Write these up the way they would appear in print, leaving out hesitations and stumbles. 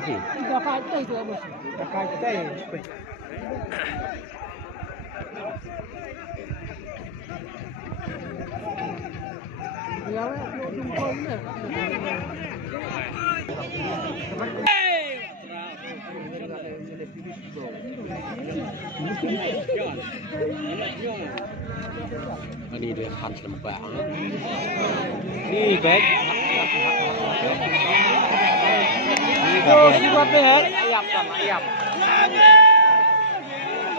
masih. Kakak itu bos. Kakak itu. Ya, ini dia khas lembang. Ini baik. Ini buat behel. Ayam sama ayam.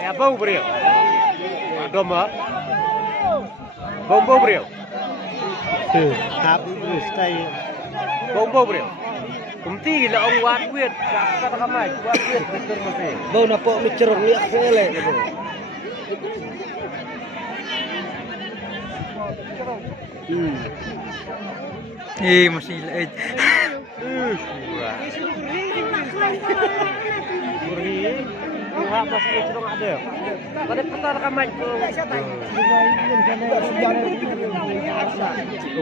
Ya bau beliau. Domba. Bombo beliau. tapi stay. Bombo beliau. Kumti gila ông quát quyết. Kata kamai quát quyết betul masih. Bau napok micerong liak sele. Masih lain. Gurih. Enggak masih cerong ada. Pada petar kamai tuh.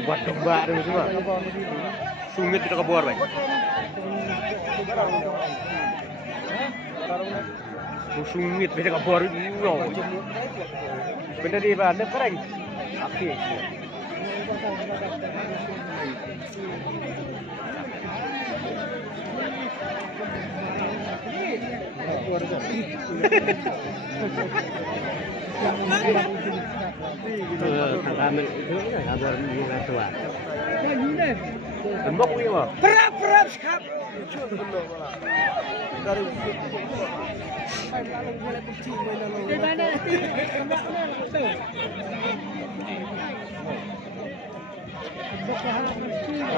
Buat domba itu semua. Sungit itu kebuar baik. Sungit beda kebuar itu. Beda di mana kering. Api. Ramen itu ada minyak tua. Tembok ini mah. Perap sekap. Dari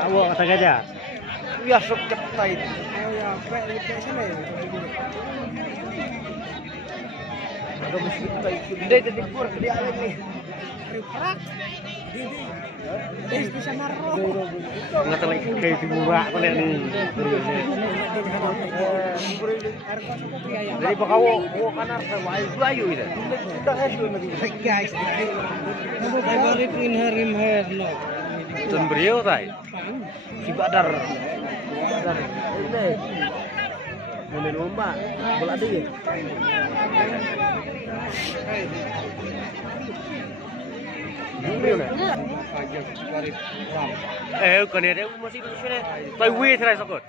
awak kata gajah. Ya sok cetai. Oh ya, kayak sana ya. Ada mesti cetai. Dia jadi pur dia ini. Perak. Ini bisa naruh. Nggak lagi kayak di murah mana nih. Jadi pakawo, kanar bayu itu. Kita hasil lagi. Guys, favorite in harim hair no. Tun beliau tay. Si Badar. Ini. Main lomba. Bola dia. Kan ada masih di sini. Tai wih serai sokot.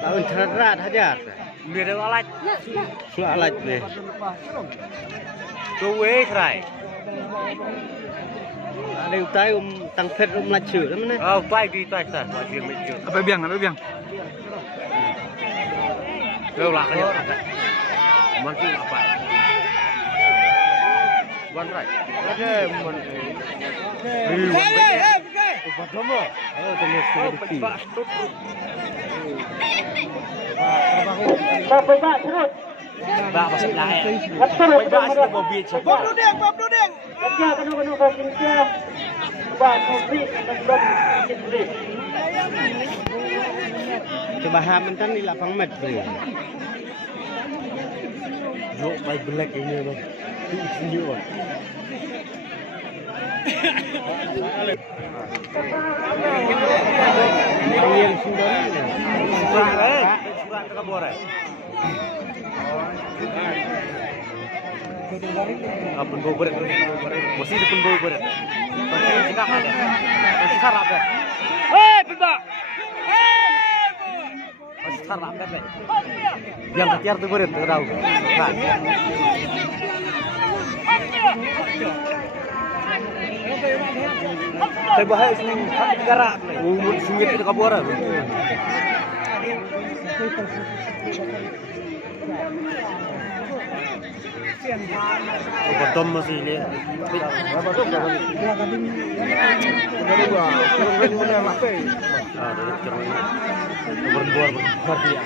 Tahun cerah hajar. Beda alat. Soalat deh. Tu wih serai. Ada utai tang pet melacu mana? Oh, tai di tai sah. Masih maju. Apa biang? Kau lah kan. Makin apa? One right. Ada man. Ubat demo. Oh, tengah sekali. Pak terus. Pak masih naik. Pak sudah mau biar siapa? Bob dudeng. Kerja kena kerja. Pak Nusri dan Coba hamantan di lapang mat beli. Jok baik belak ini loh. Senyum. Yang sudah ini. Surat kebuaran. Pun goberan. Masih di pun goberan. Masih kita ada. Masih sarap deh. Benda. Masih sarap deh. Yang ketiar tu beren tu tahu. Kan. Terbahaya sini negara. Umur sungit itu kabuara. Betul masih ini. Berapa tu? Berbuat dia.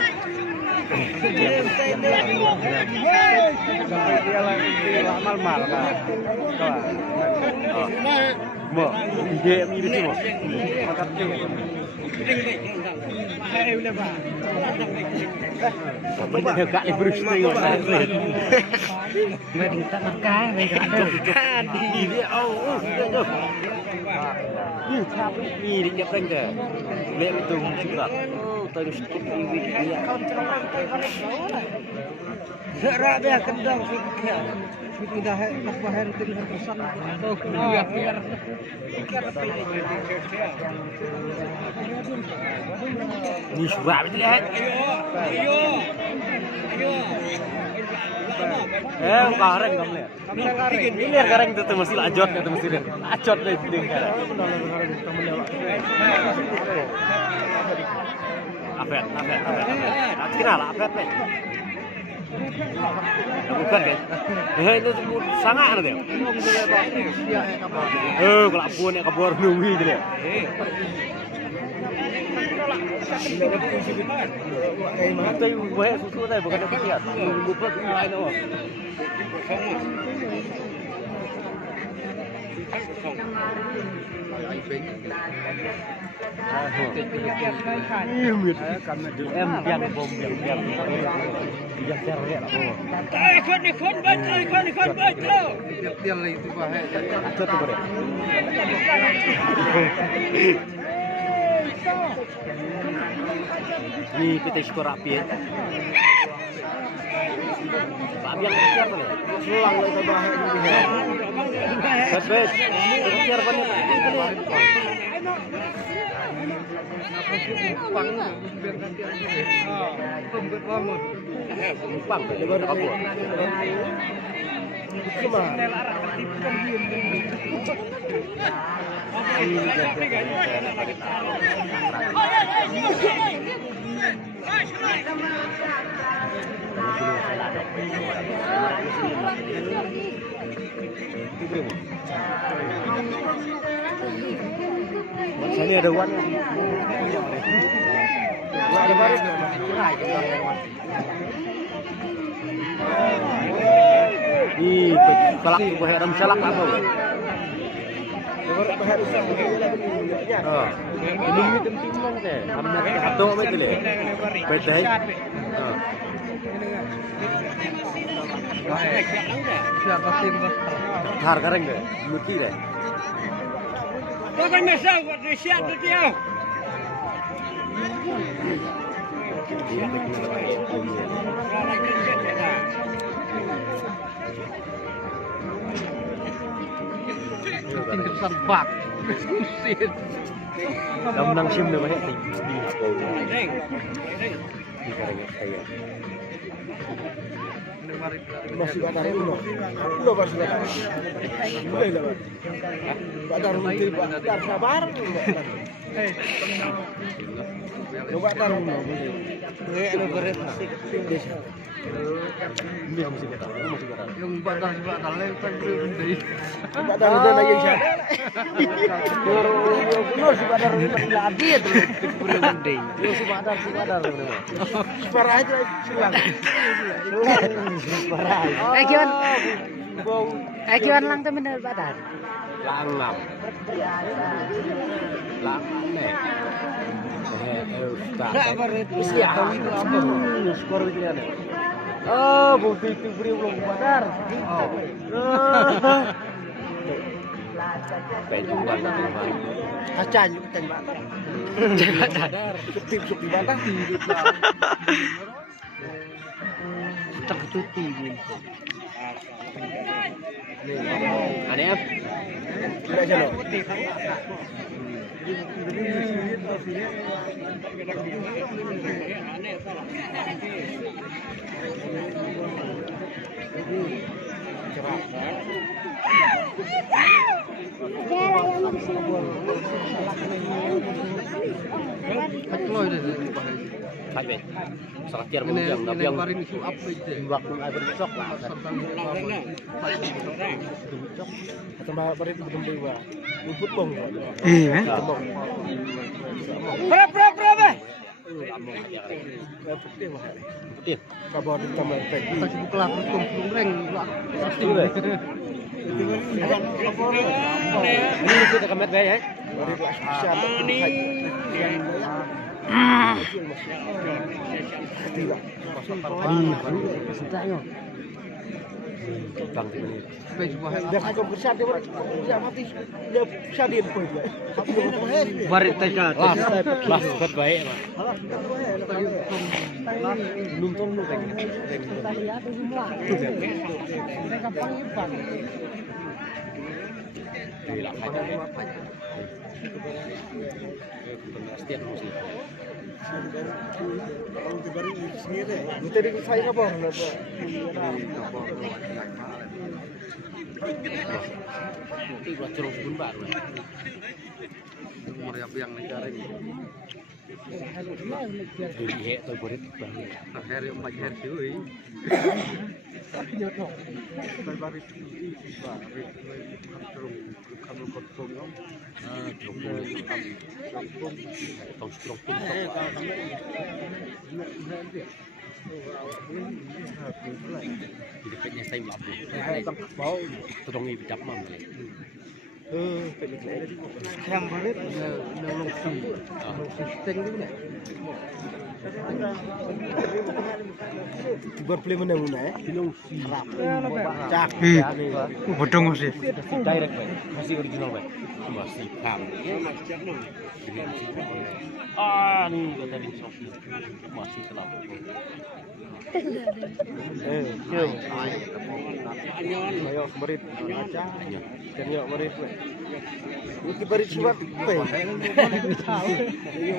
Mal kan. Mo, dia mirip tu. Makan tu. Banyak kali beristirahat saya. Mereka makan, mereka makan. Dia, Mirip dia prank ke. Lihat itu juga. Oh, terus skip ini dia. Gerak dia kendang sudah. Sudah nak bahar itu pesan. Oh, biar. Ni suara betul ya. Kareng kamu lihat. Ini kareng itu mesti ajot itu mesti lihat. Ajot deh itu dia. Apet. Kenal apet nih. Bukan kan? Itu sangat ada dia. Kelapuan ya kabur nunggu itu dia. Itu yang banyak susu tadi bukan ada pikiran. Bukan ini lain oh. Em biang bom biang biang cerewet apa? Ikon baca. Dia lah itu bahaya. Itu tuh boleh. Ni kita skor api ya. Pak biang kejar boleh. Sulang lah itu bahaya. Bes. Kejar banyak. Pang, dia baru apa? Sini ada uang. Ih, salak tu bahaya dalam salak apa? Ini penting deh. Amat atau apa itu le? Bedai. Siapa tim? Har kareng deh, luti deh. Kau kan mesau buat siap tu dia. Tinggal serbak. Dah menang sim dah banyak di apa? Di kareng saya. Masih ada ulo. Ulo masih ada. Mulai dah. Ada menteri Pak sabar. Coba taruh ulo. Ada beres. Ini mesti kita. Yung batas lempar berhenti. Batas udah lagi siapa? Ulo si badar lagi itu berhenti. Yo si badar. Parah aja silang. Kiwan lang temen badar. Lang. Skor begini ada. Oh, bukti itu beri belum badar. Pejuan Kacan kan badar. Supi badar. Tak cuti. Aneh ya? Tidak jalan. Habis. Sakir menjang tapi yang waktu air besok lah. Atau baru itu belum dewa. Luput bong. Iya. Berapa? Putih. Kabar di kamar tadi. Kasih buka lah kumpul reng. Pasti gue. Ini kita kemet ya. Baru spesial. Aduh, sedangnya. Bang di mana? Baik buah. Dah kau bersat dia dia mati dia sadin pun dia. Warit teka. Lah cepet baik mah. Nuntung nu kayak gini. Gila aja. Setiap musim. Tadi saya apa? Itu buat cerung pun baru. Meriap yang negara ini. Jadi he tôi buat bang. Akhir yang pakai cuy. Kamu kotor dong. Cerung pun. Tong cerung pun. Di dekatnya saya melapor. Bau. Tolong ibu cap mam. Yang barit Nolong sistem ini. Berbeli mana ya? Cak. Bodong sih. Direct baik. Masih original baik. Masih kam. Ah, nih kata di Sofi. Masih kelapa. Ayo berit. Dan yuk berit. Ini berit surat. Yo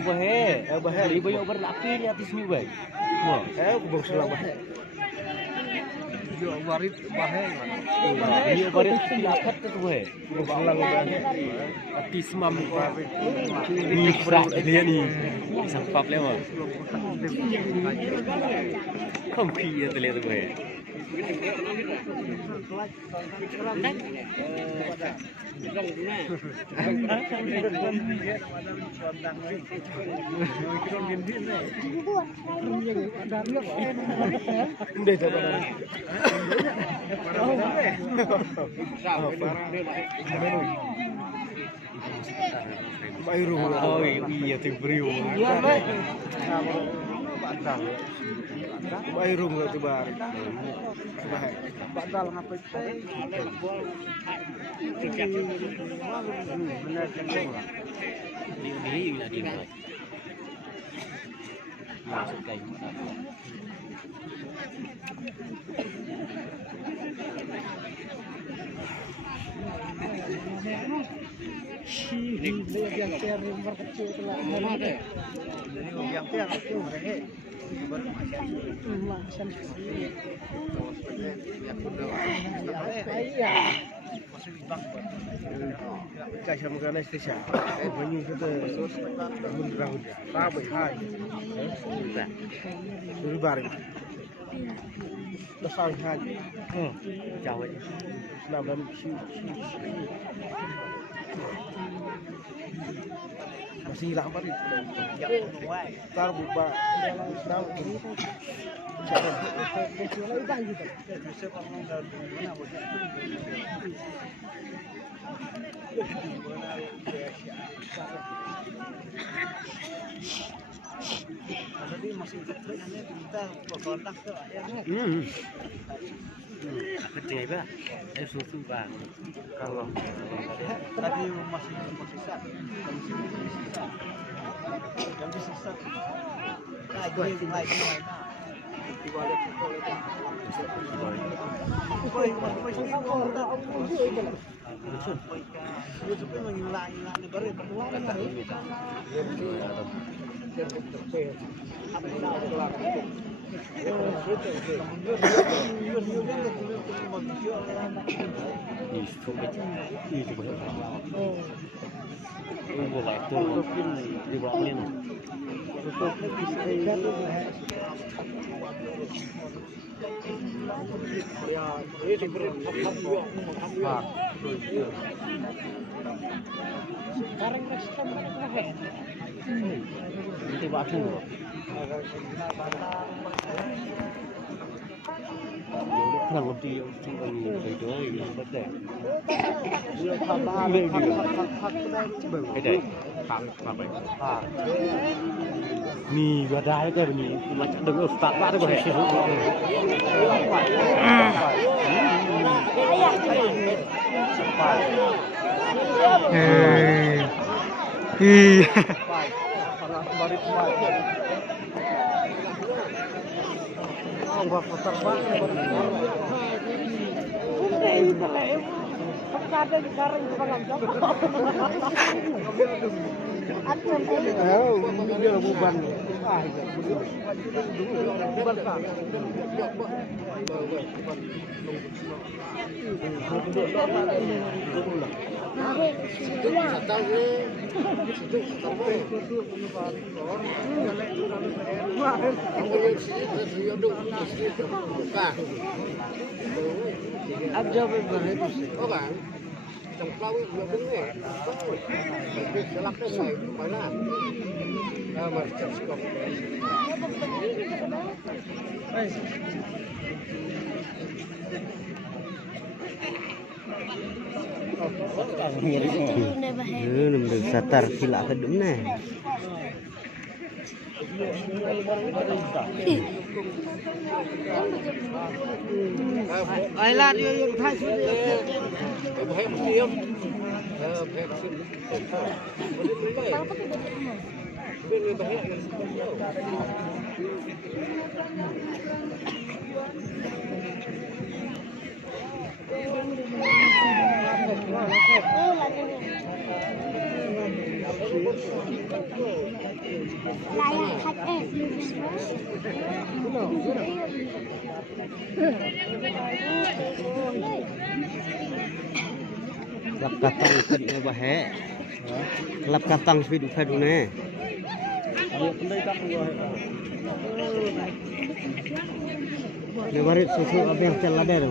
bahe. Bahe. Ibu yo berlapi ni atis ni baik. Wah. Kubung selang bahe. Yo warit bahaya. Yo barit lapat tu bahe. Kubung selang bahe. Atis mam bahe. Ni berat dia ni. Sang pap lewat. Kompi ya tu lihat tu bahe. Udah coba. Bayru. Oh iya tu beriu. Bayru nggak tuh bar. Badal ngapain? Benar kan? Ini nak dia. Masuk kain. Cái xem cái này sẽ xả, bao nhiêu cái mình rau ba bảy hai, rồi ba này, nó sao hai, Chào vậy. làm làm masih lama nih, tar buka, tahu ini, Jadi masih kecil kita berkontak ke ayahnya. Kecil apa? Susu bang. kalau Tadi masih sisa. Yang sisa. Lagi. YouTube mengilang baru Ini suka ini tu boleh. Ini boleh tu di bawah ni. Itu batu. Kurang lebih cuma itu yang betul. Cái đây, phạm mà vậy. Nih, badai kayak begini. Macam dengar ustaz pak tu boleh. Iya. Nằm satar sila ke dumne. Ai là điều thay xuống Lap katang kedua bahe. Lap katang speed fadune. Lewarit susu abang celada tu.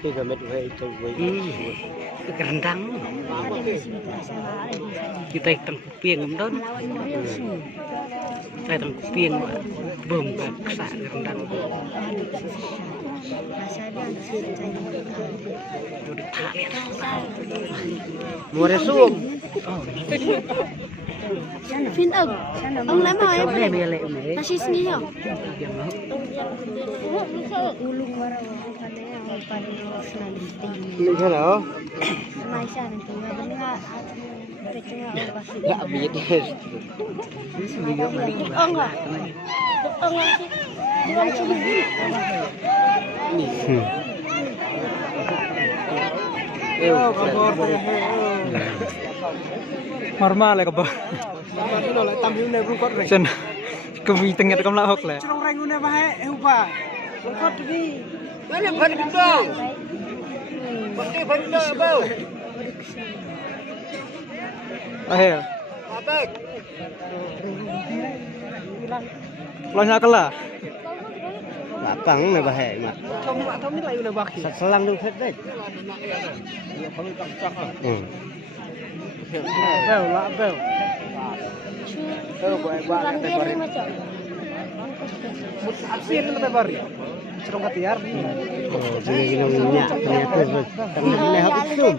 Cái gamit way itu way. Kerendang. Kita teng pieng don. Saya teng pieng bom baksa kerendang. Udah tak. Muara sum. Phiên ông lấy mời em Bele ta xin nghĩ không Ini hello. Gak beda. ông à ông là Normal ya kebo. Nó lại tầm như này cũng có rồi. Sen kemi tengah kam la hok le. Trong ranh này ba hệ hưu ba. Cũng có đi. Đây là phần đâu? Cái phần đâu bao? Ahel. Apa? Lo kala. Lapang nih bahe mak. Trong mạ thông như này là bạc. Selang tu set deh. Bèo lạ bèo. làm điên đi mà chọn Một xiên nó tay bari. Trong cái tiar. Oh, sini gini minyak ternyata tengah ni habis sum.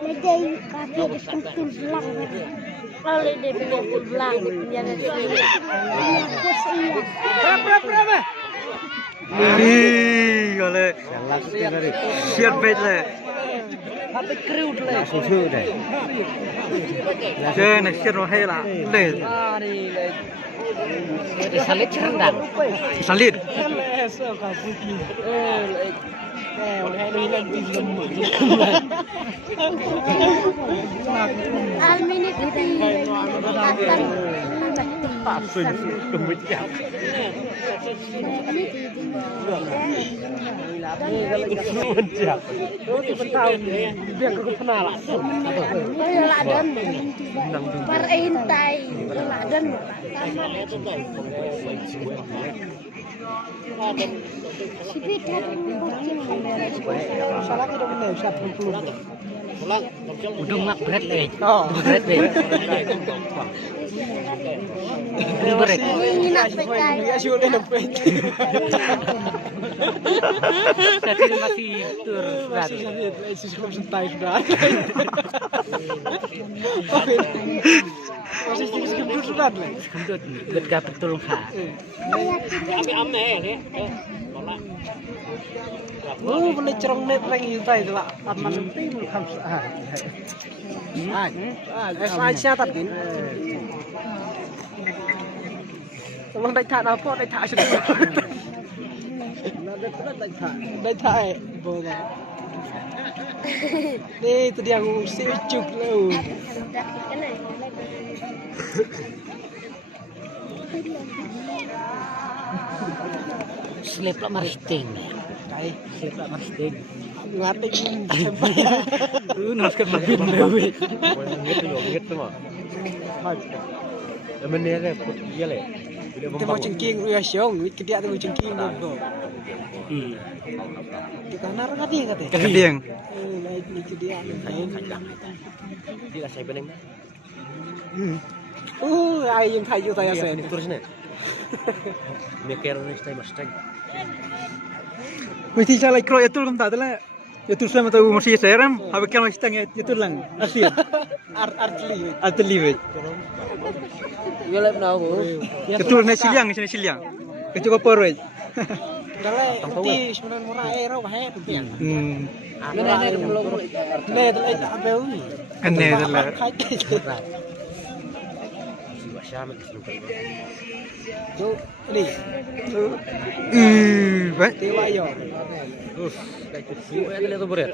lấy đây cà phê được trong tủ lạnh lao lên để bên tủ lạnh nhà này Berapa? Ih, gole. Salah sikit tadi. Siap bet le. Hati kriu dulu. Susu deh. Je nak siap no hela. Le. Ah đi lên. Salit kerendang. Salit. Sao cả buki. Lại kèo hay đi lên đi lầm một chút. almini kita akan Asun tunggu jam. Biar aku kenal lah. ladan pareintai ladan Sipit ada bocil. Salah kita menang siapa puluh. Udah mak berat deh. Oh, Berat deh. Ini berat. Ini nak pecah. ya sudah nampak. Tadi masih berat. Masih cukup sentai sudah. Masih cukup sudah. Kentut, betul betul kah? Boleh cerong net lagi tay tu lah. Taman tim khamsah. Saya tatin. Tolongได้ถ่ายapaได้ถ่ายsudah.ได้ถ่ายboleh. Ni tu dia aku sibuk lu. Slip lah maristing. Kai, Slip lah maristing. ngating. Naskan lebih dewi. Ngit tu mah. Mana ada put dia le. Kita mau cengking ya siong, kita tu cengking tu. Kita nar kati kati. Kediang. Naik ni dia. Dia saya bening. Ai yang kayu tanya saya. Terus ni. Mikir ni stay mustang. วิธีcara ikro itu kamu tak tahu lah. Itu sama tahu masih seram. Habis kalau masih tanya itu lang asli. Artli. Asli weh. Ya lep nau. Itu nak siliang sini siliang. Itu apa weh? Dalam nanti sebenarnya murah air apa hai tu piang. Ini belum. Ni tu tak ada ui. Aneh tu lah. Kai kai. Jiwa syam itu lupa. Tu ni. Baik. Dewa yo. Dah cukup ya tu berat.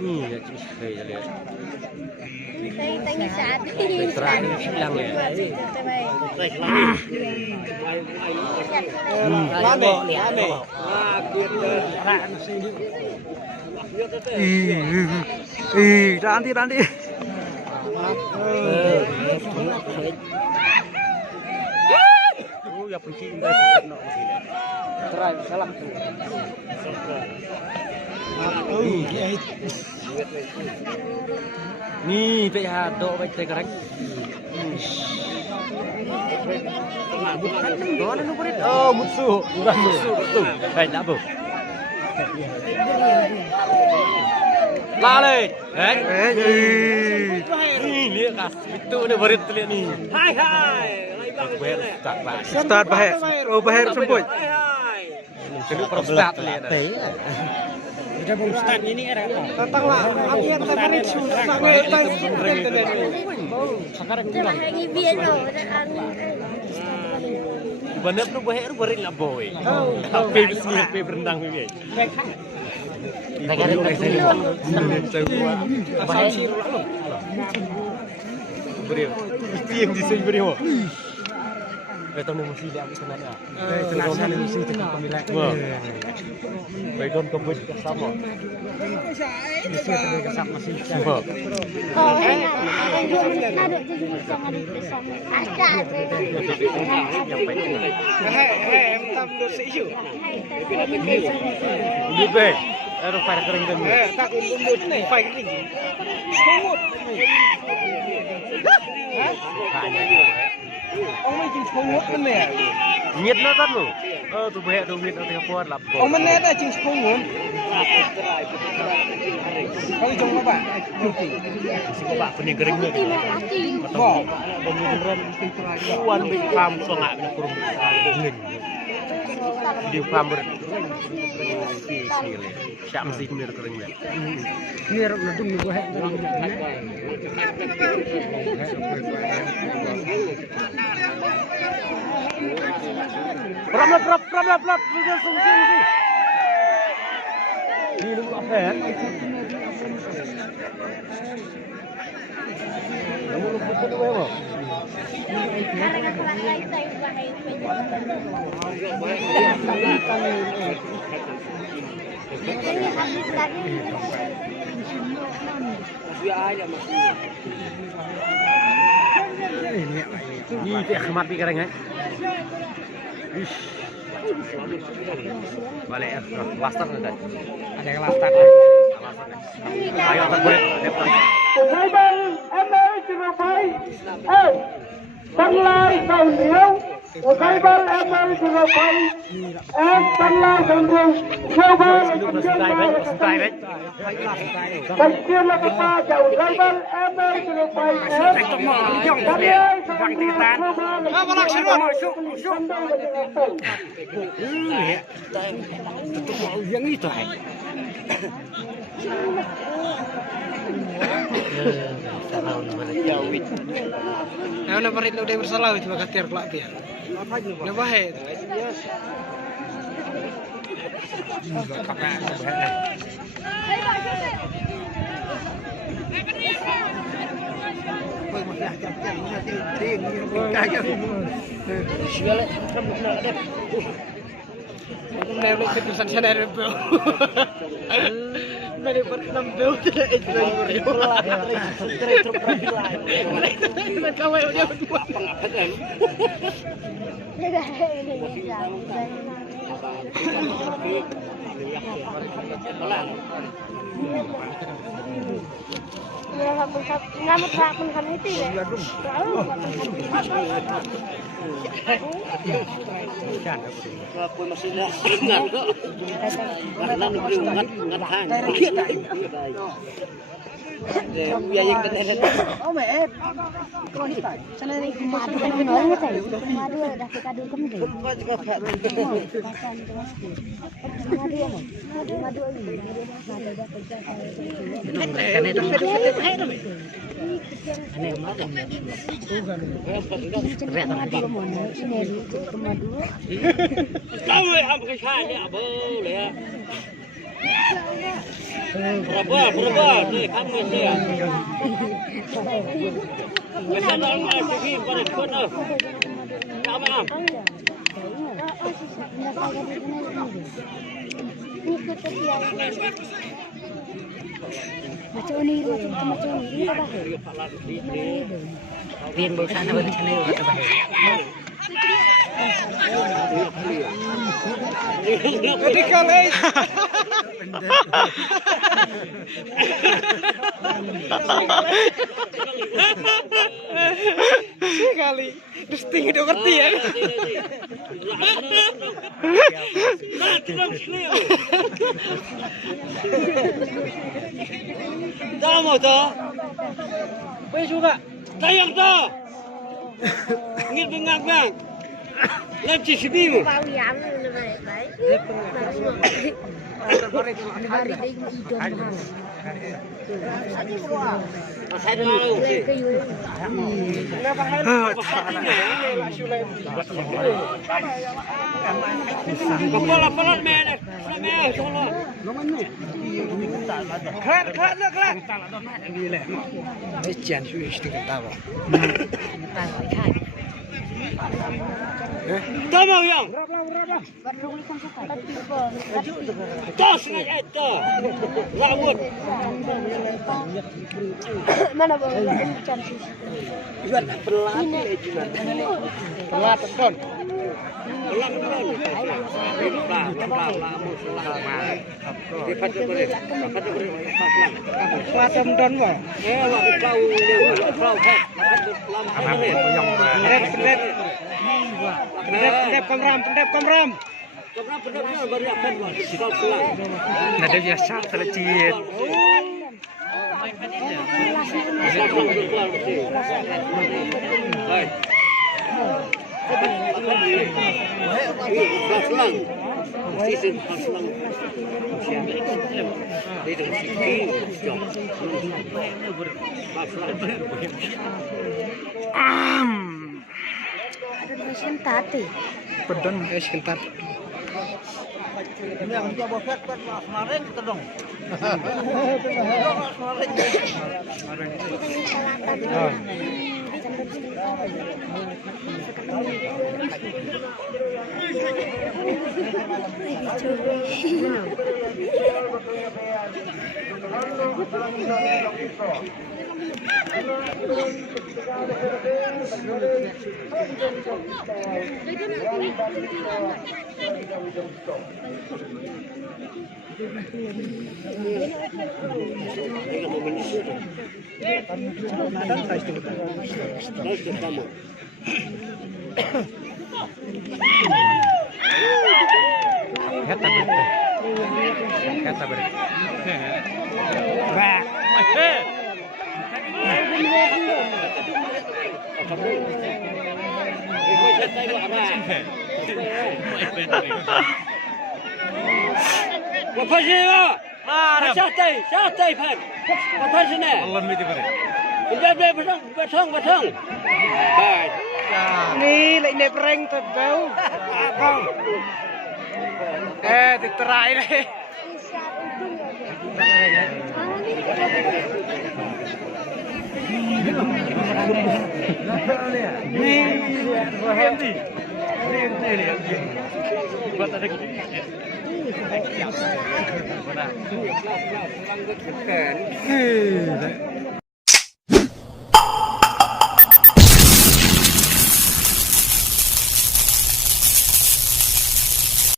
Ya cukup saya lihat. Tanya saat Terang hilang ya. Lame, lame. Ranti ranti. Oh ya penting dah nak masih. Try salah tu. Ni pihak dok baik sekarang. Mana nak berit? Oh musuh, bukan musuh betul. Baik tak apa. Lale, ni lihat kas itu ni berit lihat ni. Hai hai, tak baik. Start bahaya. Oh bahaya semput. Kedua perstart lihat. Udah belum start ini era apa? Datanglah, aku yang tertarik susah Sekarang Itulah lagi biar lo. Benar tu bahaya berit lah boy. Tapi bismillah berenang biar. Negara Beriau, mesti yang di sini beriau. Betul ni mesti dia ambil sebenarnya. Tenaga ni mesti tekan pemilik. Wah, baikon kebun sama. Mesti ada kesap masih. Wah, Oh, enak. Dua menit ada tujuh menit sangat besar. Asal. Entam dosa isu. lebih baik. Aduh, fire kering kan. Tak kumpul ni, fai kering. Semut. Ông mới chừng không ngút bên này. Nhiệt nó rất luôn. Tụi bé đồ nhiệt nó theo qua lặp. Ông bên này là chừng không ngút. Ông chừng các bạn. Các bạn pening kering ni. Bỏ. Tuan big farm sangat nak kurung. Di farm ber. Siap mesti mir kering ni. Ni rok nadung ni gua. Prap. Sungguh. Ni lu apa ya? Kamu lu foto tu apa? Karena aku rasa itu bahaya Ni tak khmat pi kering eh. Ish, Balik ya, laster kan. Ada yang lastar. Ayo tak boleh. Global ML05 Sunlight Sound Hill Global ML05 and Sunlight Sound Hill Global Kecil apa jauh Global ML05 Yang itu Nah, na parit udah bersalah itu bakal tiar kelak dia. Nah bahaya itu. Segala Nah, lu ketusan sana rebel. Dari perkenam bel tidak itu dari kawai udah berdua. Ngamut kan itu ya. Aku masih ngat kok. Karena negeri ngat hang. Biaya kena. Oh, baik. Sana ni madu kan nói thế. Madu dah kita dulu kan deh. Madu ini. Kan itu. Kau yang berkah ni apa le? Berapa ni kamu ni? Macam mana sih pada kau? Kamu am? Macam ni apa? Riêng bầu sana bên sana rồi các bạn. Đi con đi. Sekali, terus tinggi dong ngerti ya. Tahu mau tahu? Boleh juga. Tayang tu. Ngit bengak bang. Leceh sedih. Pawian lebih baik. Hari ini idom hang. Saya dah lalu. Kepala mana? Mana? Tolong. Kelat. Jangan sudah istirahat tahu. Tahu yang? Tas nak itu. Rawut. Mana boleh cantik. Buat pelan lejuan. Pelan ton. Pelan. Macam don wah. Waktu kau hat. Pendep kamram. Kamram baru akan pulang. Ada biasa tercit. Ada mesin tadi. Pedon sekitar. Ini yang dia bofet kemarin kita dong. Kata berita. Kata berita. Wah. وفجأة شاتي فن وفجأة Allah mesti beri. batang baik Ni lại nếp reng thật béo. Thì trai đây. Buat ada gini.